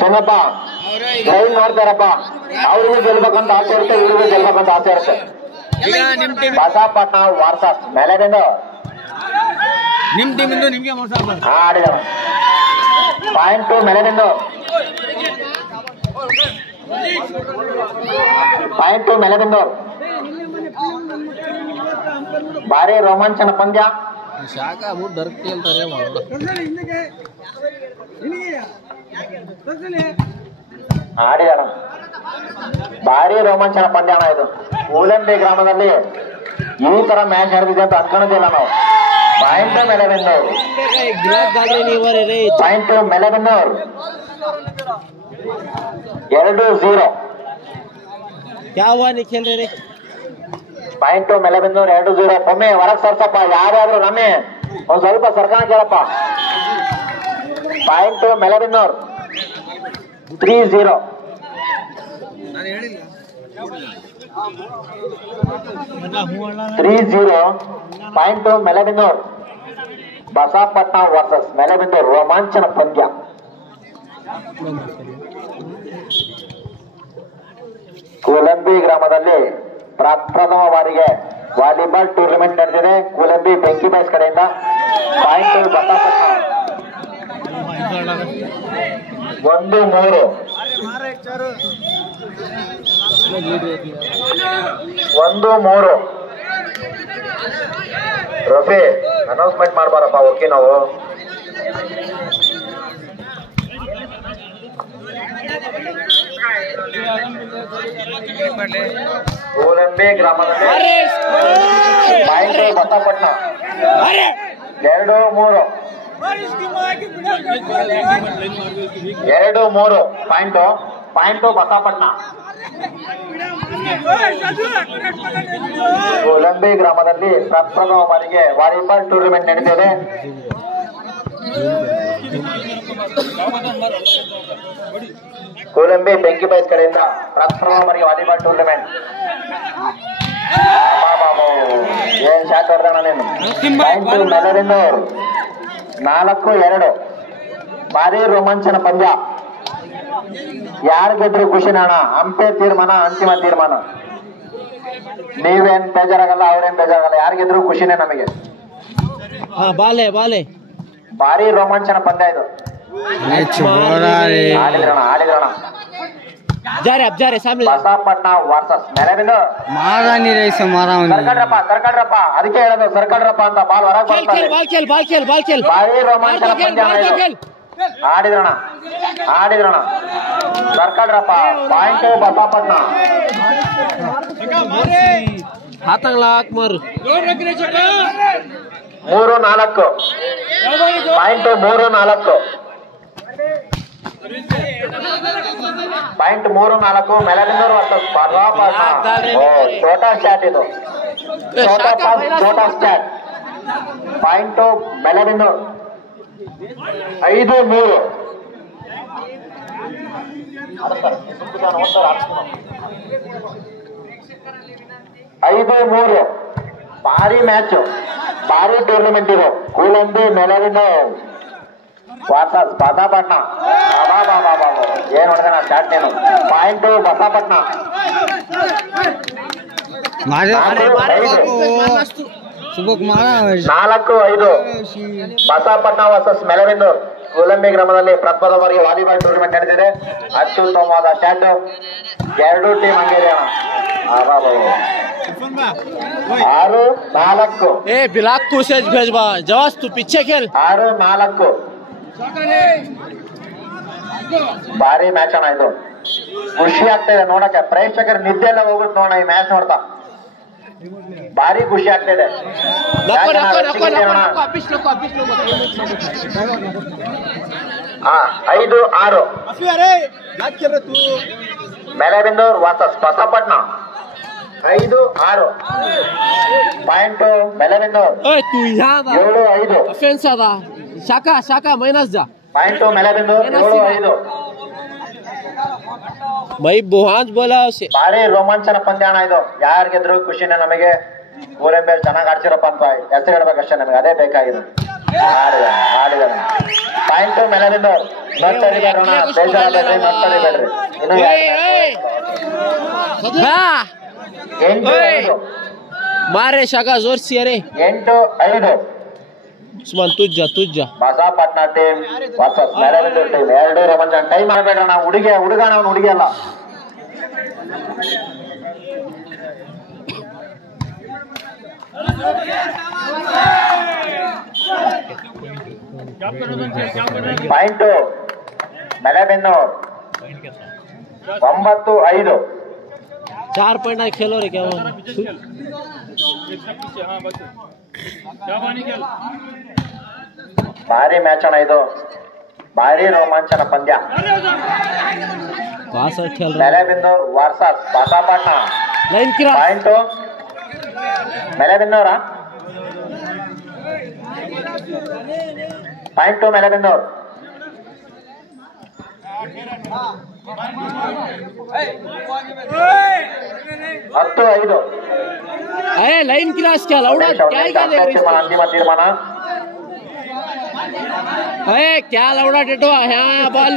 Chennappa drive ನೋಡ್ತಾರಪ್ಪ, ಅವ್ರಿಗೂ ಗೆಲ್ಬೇಕಂತ ಆಸೆ ಇರುತ್ತೆ, ಇವ್ರಿಗೂ ಗೆಲ್ಬೇಕಂತ ಆಸೆ ಇರುತ್ತೆ. ಬಸಪಟ್ನ ವಾರ್ಸಸ್ ಮೇಲೆಬಿಂದು ನಿಮ್ ಟೀಮಿಂದು ನಿಮ್ಗೆ ಮೋಸ ಆಡಿದವ. Point 2 ಮೇಲೆಬಿಂದು, point 2 ಮೇಲೆಬಿಂದು. ಭಾರಿ ರೋಮಾಂಚನ ಪಂದ್ಯ. ಶಾಖ ಮುಟ್ಟು ದರ್ತಿ ಅಂತಾರೆ ಆಡಿದಣ. ಭಾರಿ ರೋಮಾಂಚನ ಪಂದ್ಯ ಅಣ್ಣ ಇದು. ಕೂಲಂಬಿ ಗ್ರಾಮದಲ್ಲಿ ಈ ತರ ಮ್ಯಾಚ್ ನಡೆದಿದೆ ಅಂತ ಅನ್ಕೊಂಡಿದ್ದಿಲ್ಲ ನಾವು. ಪಾಯಿಂಟ್ ಮೇಲೆಬಿಂದವ್ರು, ಪಾಯಿಂಟ್ ಮೇಲೆಬಿಂದವ್ರು 2-0. ಯಾವ खेल रहे ಪಾಯಿಂಟ್ ಮೇಲೆಬಿಂದವ್ರು 2-0. ಒಮ್ಮೆ ಹೊರಗ್ ಸರ್ಸಪ್ಪ, ಯಾರ್ಯಾದ್ರು ರಮ್ಮೆ ಒಂದ್ ಸ್ವಲ್ಪ ಸರ್ಕಾರ ಕೇಳಪ್ಪ. ಪಾಯಿಂಟ್ ಮೇಲೆಬಿಂದವ್ರು 3-0. ಪಾಯಿಂಟ್ ಮೇಲೆಬಿಂದವ್ರು. ಬಸಪಟ್ನ ವರ್ಸಸ್ ಮೇಲೆಬಿಂದೂರು ರೋಮಾಂಚನ ಪಂದ್ಯ. ಕೂಲಂಬಿ ಗ್ರಾಮದಲ್ಲಿ ಪ್ರಥಮ ಬಾರಿಗೆ ವಾಲಿಬಾಲ್ ಟೂರ್ನಮೆಂಟ್ ನಡೆದಿದೆ. ಕೂಲಂಬಿ ಬೆಂಕಿ ಬಾಯ್ಸ್ ಕಡೆಯಿಂದ. ಪಾಯಿಂಟ್ ಬಸಪಟ್ನ 1-3. 1-3. ರಫಿ ಅನೌನ್ಸ್ಮೆಂಟ್ ಮಾಡ್ಬಾರಪ್ಪ, ಓಕೆ ನಾವು. ಕೂಲಂಬಿ ಗ್ರಾಮದಲ್ಲಿ ಪಾಯಿಂಟ್ ಬಸಪಟ್ನ 2-3. 2-3 ಪಾಯಿಂಟ್ ಬಸಪಟ್ನ. ಕೂಲಂಬಿ ಗ್ರಾಮದಲ್ಲಿ ಪ್ರಥಮ ಬಾರಿಗೆ ವಾಲಿಬಾಲ್ ಟೂರ್ನಮೆಂಟ್ ನಡೆದಿದೆ. ಕೂಲಂಬಿ ಬೆಂಕಿ ಬಾಯ್ಸ್ ಕಡೆಯಿಂದ ಪ್ರಥಮ ಬಾರಿಗೆ ವಾಲಿಬಾಲ್ ಟೂರ್ನಮೆಂಟ್. ಏನ್ ಶಾಟ್ ಹೊಡೆದಣ ನೀನು. ಪಾಯಿಂಟ್ ಮೇಲೆಬಿಂದವ್ರು 4-2. ಭಾರಿ ರೋಮಾಂಚನ ಪಂದ್ಯ. ಯಾರು ಗೆದ್ರು ಖುಷಿನ ಅಣ್ಣ. ಅಂಪೇರ್ ತೀರ್ಮಾನ, ಅಂತಿಮ ತೀರ್ಮಾನ. ನೀವೇನ್ ಬೇಜಾರಾಗಲ್ಲ, ಅವ್ರೇನ್ ಬೇಜಾರಾಗಲ್ಲ. ಯಾರು ಗೆದ್ರು ಖುಷಿನೇ ನಮಗೆ. ಭಾರಿ ರೋಮಾಂಚನ ಪಂದ್ಯ ಇದು. ಆಡಿದ್ರಣ ಬಸಪಟ್ನ ವರ್ಸಸ್ ಮೇಲೆಬಿಂದು. ಸರ್ಕಡ್ರಪ್ಪ ಅದಕ್ಕೆ ಹೇಳೋದು, ಸರ್ಕಡ್ರಪ್ಪ ಅಂತ ಬಾಲ್ ಹೊರಗೆ ಬರ್ತಾರೆ. ಭಾರಿ ರೋಮಾಂಚನ ಪಂದ್ಯ ಆಡಿದ್ರಣ ಸರ್ಕಡ್ರಪ್ಪ. Point Basapatna 3-4. Point 3-4. Point 3-4 Melebinduru versus Basapatna. ಛೋಟಾ ಸ್ಟಾಟ್ ಇದು, ಛೋಟಾ ಸ್ಟಾಟ್. ಪಾಯಿಂಟ್ ಮೇಲೆಬಿಂದೂರು 5-3. ಭಾರಿ ಮ್ಯಾಚ್, ಭಾರಿ ಟೂರ್ನಮೆಂಟ್ ಇದು. ಕೂಲಂಬಿ ಮೇಲೆಬಿಂದೂರು ವರ್ಸಸ್ ಬಸಪಟ್ನ. ಏನ್ ಹೊಡೆದ ಸ್ಟಾರ್ಟ್ ನೀನು. ಪಾಯಿಂಟ್ ಬಸಪಟ್ನ 4-5. ಬಸಪಟ್ನ ವರ್ಸಸ್ ಮೇಲೆಬಿಂದೂರು. ಕೂಲಂಬಿ ಗ್ರಾಮದಲ್ಲಿ ಪ್ರಥಮ ಬಾರಿಗೆ ವಾಲಿಬಾಲ್ ಟೂರ್ನಮೆಂಟ್ ನಡೆದಿದೆ. ಅತ್ಯುತ್ತಮವಾದ ಸ್ಟಾಟ್. 2 ಟೀಮ್ ಹಂಗಿದೆ ಅಣ್ಣ. 6-4. ಭಾರಿ ಮ್ಯಾಚ್ ಅಣ್ಣ ಇದು. ಖುಷಿ ಆಗ್ತಿದೆ ನೋಡಕ್ಕೆ. ಪ್ರೇಕ್ಷಕರ ನಿದ್ದೆ ಎಲ್ಲ ಹೋಗುತ್ತೆ ನೋಡ ಈ ಮ್ಯಾಚ್ ನೋಡ್ತಾ. ಭಾರಿ ಖುಷಿ ಆಗ್ತಿದೆ. 5-6. ಮೇಲೆಬಿಂದೂರು ವರ್ಸಸ್ ಬಸಪಟ್ನ 5-6. ಪಾಯಿಂಟ್ ಮೇಲೆಬಿಂದೂರು 7-5. ಪಾಯಿಂಟ್ ಮೇಲೆಬಿಂದೂರು 7-5. ಭಾರಿ ರೋಮಾಂಚನ ಪಂದ್ಯ ಅಣ್ಣ ಇದು. ಯಾರು ಗೆದ್ರು ಖುಷಿನೇ ನಮಗೆ. ಕೂಲಂಬಿ ಚೆನ್ನಾಗಿ ಆಡ್ಸಿರಪ್ಪ ಅಂತ ಹೆಸರು ಹೇಳ್ಬೇಕಷ್ಟೇ ನಮಗೆ, ಅದೇ ಬೇಕಾಗಿದೆ. ಆಡಿದಾನೆ ಪಾಯಿಂಟ್ ಮೆಲವಿಂದವ್ರು ನೋಡ್ತಾರಿಬೇಡ್ರಣ ಬೇಜಾರಾಗಬೇಡ್ರಿ ನೋಡ್ತಾರಿಬೇಡ್ರಿ ಇನ್ನು 8-5 मारे शाखा जोर से अरे 8-5 उस्मान तुझ ಬಸಾಪಟ್ನ ಟೀಮ್ ವರ್ಸಸ್ ಮೆಲವಿಂದೂರ್ ಟೀಮ್ ಎರಡು ರೋಮಾಂಚನ ಟೈಮ್ ಮಾಡಬೇಡಣ ಹುಡುಗ ಅವನು ಹುಡುಗಿ ಅಲ್ಲ ಪಾಯಿಂಟ್ ಮೆಲವಿಂದೂರ್ 9-5 4 पॉइंट खेलो रे क्या ಭಾರಿ ಮ್ಯಾಚ್ ಅಣ್ಣ ಇದು ಭಾರಿ ರೋಮಾಂಚನ ಪಂದ್ಯ Melavindur versus Basapatna point Melavindur point Melavindur 10-5 line cross क्या लौड़ा क्या अंतिम ತೀರ್ಮಾನ क्या लौड़ा डेड बाल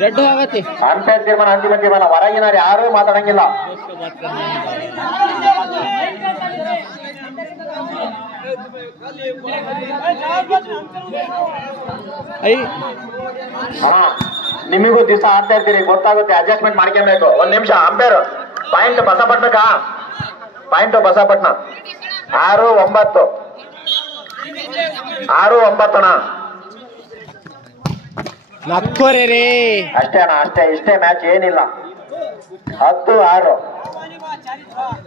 डेड ಆಗತ್ತೆ ಅಂಪೈರ್ ತೀರ್ಮಾನ ಅಂತಿಮ ತೀರ್ಮಾನ ಹೊರಗಿನವರು ಯಾರು ಮಾತಾಡಂಗಿಲ್ಲ ನಿಮಗೂ ದಿವಸ ಆಡ್ತಾ ಇರ್ತೀರಿ ಗೊತ್ತಾಗುತ್ತೆ ಅಡ್ಜಸ್ಟ್ಮೆಂಟ್ ಮಾಡ್ಕೊಬೇಕು ಒಂದ್ ನಿಮಿಷ ಅಂಪೈರ್ ಪಾಯಿಂಟ್ ಬಸಾಪಟ್ನಕ್ಕ ಪಾಯಿಂಟ್ ಬಸಾಪಟ್ನ 6-9 ಅಣ್ಣ ನಕ್ಕೋರೆ ರೇ ಅಷ್ಟೇ ಅಣ್ಣ ಇಷ್ಟೇ ಮ್ಯಾಚ್ ಏನಿಲ್ಲ 10-6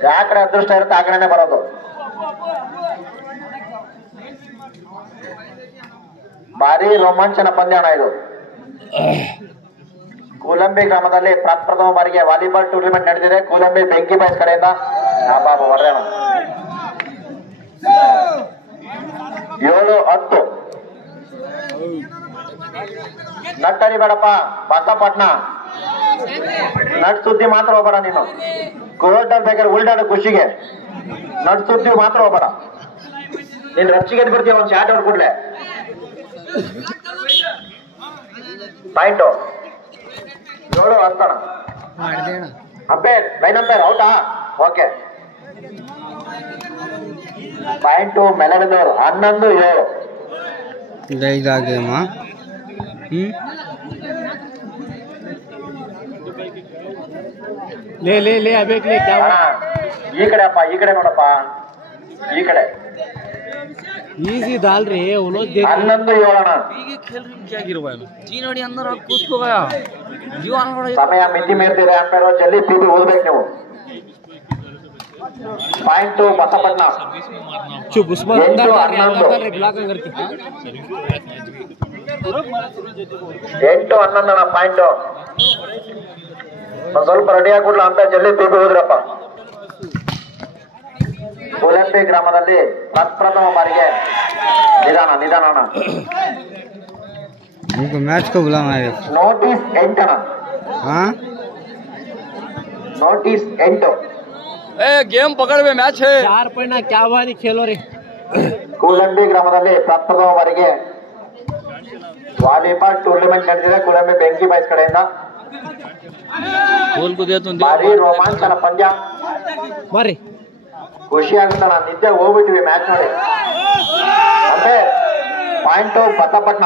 ಯಾಕಡೆ ಅದೃಷ್ಟ ಇರುತ್ತೆ ಆ ಕಡೆನೆ ಬರೋದು ಭಾರಿ ರೋಮಾಂಚನ ಪಂದ್ಯ ಅಣ್ಣ ಇದು ಕೂಲಂಬಿ ಗ್ರಾಮದಲ್ಲಿ ಪ್ರಥಮ ಬಾರಿಗೆ ವಾಲಿಬಾಲ್ ಟೂರ್ನಿಮೆಂಟ್ ನಡೆದಿದೆ ಕೂಲಂಬಿ ಬೆಂಕಿ ಬಾಯ್ಸ್ ಕಡೆಯಿಂದ ಬಾಬಾ ಹೊರಣ 7-10 ನಟ್ಟರಿ ಬೇಡಪ್ಪ ಬಸಾಪಟ್ನ ನಟ್ ಸುದ್ದಿ ಮಾತ್ರ ಹೋಗ್ಬೇಡ ನೀನು ಕೋರ್ಟ್ ಬೇಕಾದ್ರೆ ಉಲ್ಟಾಡು ಖುಷಿಗೆ ನಟ್ ಸುದ್ದಿ ಮಾತ್ರ ಹೋಗ್ಬೇಡ ನೀನ್ ರಚ್ಚಿಗೆ ಬಿಡ್ತೀಯ ಒಂದ್ ಶಾಟ್ ಔಟ್ ಕೊಡ್ಲೆ ಪಾಯಿಂಟು 7-10 ಅಂಪೇರ್ ಲೈನ್ ಅಂಪೇರ್ ಔಟಾ ಓಕೆ ಪಾಯಿಂಟು ಮೆಲವಿಂದೂರ್ 11-7 ಇದಾಗೇಮ್ಮ ले अबे ले क्या ಈ ಕಡೆ ಅಪ್ಪ ಈ ಕಡೆ ನೋಡಪ್ಪ ಈ ಕಡೆ ಈಸಿ दाल रे उन्होंने देख 11-7 ಅಣ್ಣ ये खेल रही क्या गिर हुआ है 3 अड़ी अंदर कूद हो गया जीवन ಸಮಯ ಮಿತಿ ಮೀರ್ತೀರಾ ಅಂಪೈರ್ ಜಲ್ದಿ ಪೀಟಿ ಓದ್ಬೇಕು ನೀವು ಪಾಯಿಂಟು ಬಸಾಪಟ್ನ चुप उस्मान अंदर ब्लॉक करती 8-11 ಅಣ್ಣ ಪಾಯಿಂಟು ಒಂದ್ ಸ್ವಲ್ಪ ರೆಡಿ ಆಗ್ಬಿಡ್ಲ ಅಂತ ಜಲ್ದಿ ಪೀಟಿ ಹೋದ್ರಪ್ಪ ಕೂಲಂಬಿ ಗ್ರಾಮದಲ್ಲಿ ಪ್ರಥಮ ಬಾರಿಗೆ ನಿಧಾನ ಅಣ್ಣ मैच को बुलाना है ನೋಟಿಸ್ 8 ಅಣ್ಣ ನೋಟಿಸ್ 8 गेम पकड़ में मैच है 4 पॉइंट क्या हुआ नहीं खेलो रे ಕೂಲಂಬಿ ಗ್ರಾಮದಲ್ಲಿ ಪ್ರಥಮ ಬಾರಿಗೆ ವಾಲಿಬಾಲ್ ಟೂರ್ನಿಮೆಂಟ್ ನಡೆದಿದೆ ಕೂಲಂಬಿ ಬೆಂಕಿ ಬಾಯ್ಸ್ ಕಡೆಯಿಂದ ಭಾರಿ ರೋಮಾಂಚನ ಪಂದ್ಯ ಮಾರಿ ಖುಷಿ ಆಗುತ್ತೆ ನಾನು ನಿದ್ದೆ ಹೋಗ್ಬಿಟ್ವಿ ಮ್ಯಾಚ್ ನೋಡಿ ಅಂದ್ರೆ ಪಾಯಿಂಟ್ ಬಸಾಪಟ್ನ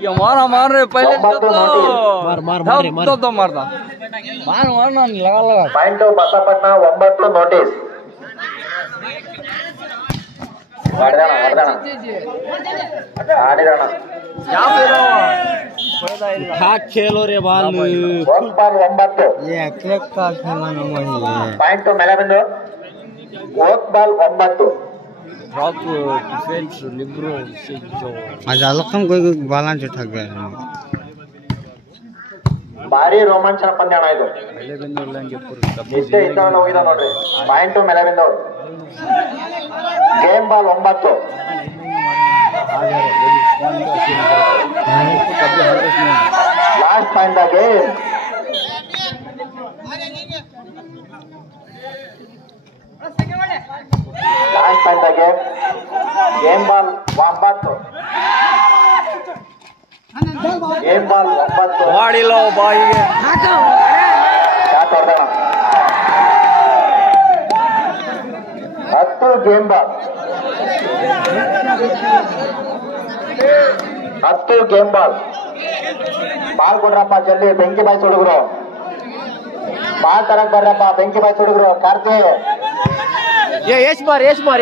ये मार रहे पहले तो मारता मार लगा ಪಾಯಿಂಟ್ ಬಸಾಪಟ್ನ 9 ನೋಟಿಸ್ ಆಡಿದಣ खेलो रे बाल 9 ये क्लिक का खेलना नहीं point Melavindu ball 9 drop defence libero से जो आज अलकम कोई बालांच उठा गया ಭಾರಿ ರೋಮಾಂಚನ ಪಂದ್ಯ ಅಣ್ಣ ಇದು ಇಷ್ಟೇ ಇದ್ದವನ್ನ ಹೋಗಿದ ನೋಡ್ರಿ point Melavindu game ball 9 last point game last point game game ball 9 game ball 9 ಮಾಡಿಲ್ಲ ಬಾಯಿಗೆ ಶಾಟ್ ಹೊಡೆದ 10 game ball 10 game ball ball ಕೊಡ್ರಪ್ಪ ಜಲ್ದಿ ಬೆಂಕಿ ಬಾಯ್ಸ್ ಹುಡುಗರು ಬಾಲ್ ತರಕ್ ಬರ್ರಪ್ಪ ಬೆಂಕಿ ಬಾಯ್ಸ್ ಹುಡುಗರು ಕಾರ್ತಿ यश मार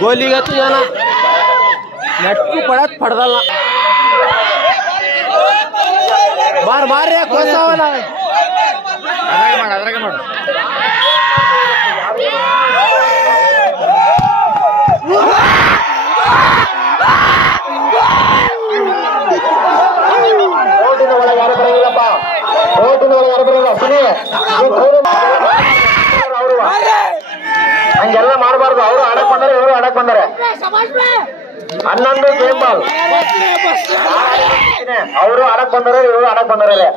गोली का तू जाना नटकू पड़त फड़दल मार रे कोसा वाला अद्रागे मार ಓಟಿನ ಒಳಗೆ ಯಾರು ಬರಂಗಿಲ್ಲಪ್ಪ ಓಟಿನ ಒಳಗೆ ಯಾರು ಬರಲ್ಲ ಸುನಿ ಹಂಗೆಲ್ಲ ಮಾಡಬಾರ್ದು ಅವರು ಆಡಕ್ ಬಂದರೆ ಇವರು ಆಡಕ್ ಬಂದರೆ 11 ಗೇಮ್ ಬಾಲ್ ಅವರು ಆಡಕ್ ಬಂದರೆ ಇವರು ಆಡಕ್ ಬಂದರೆ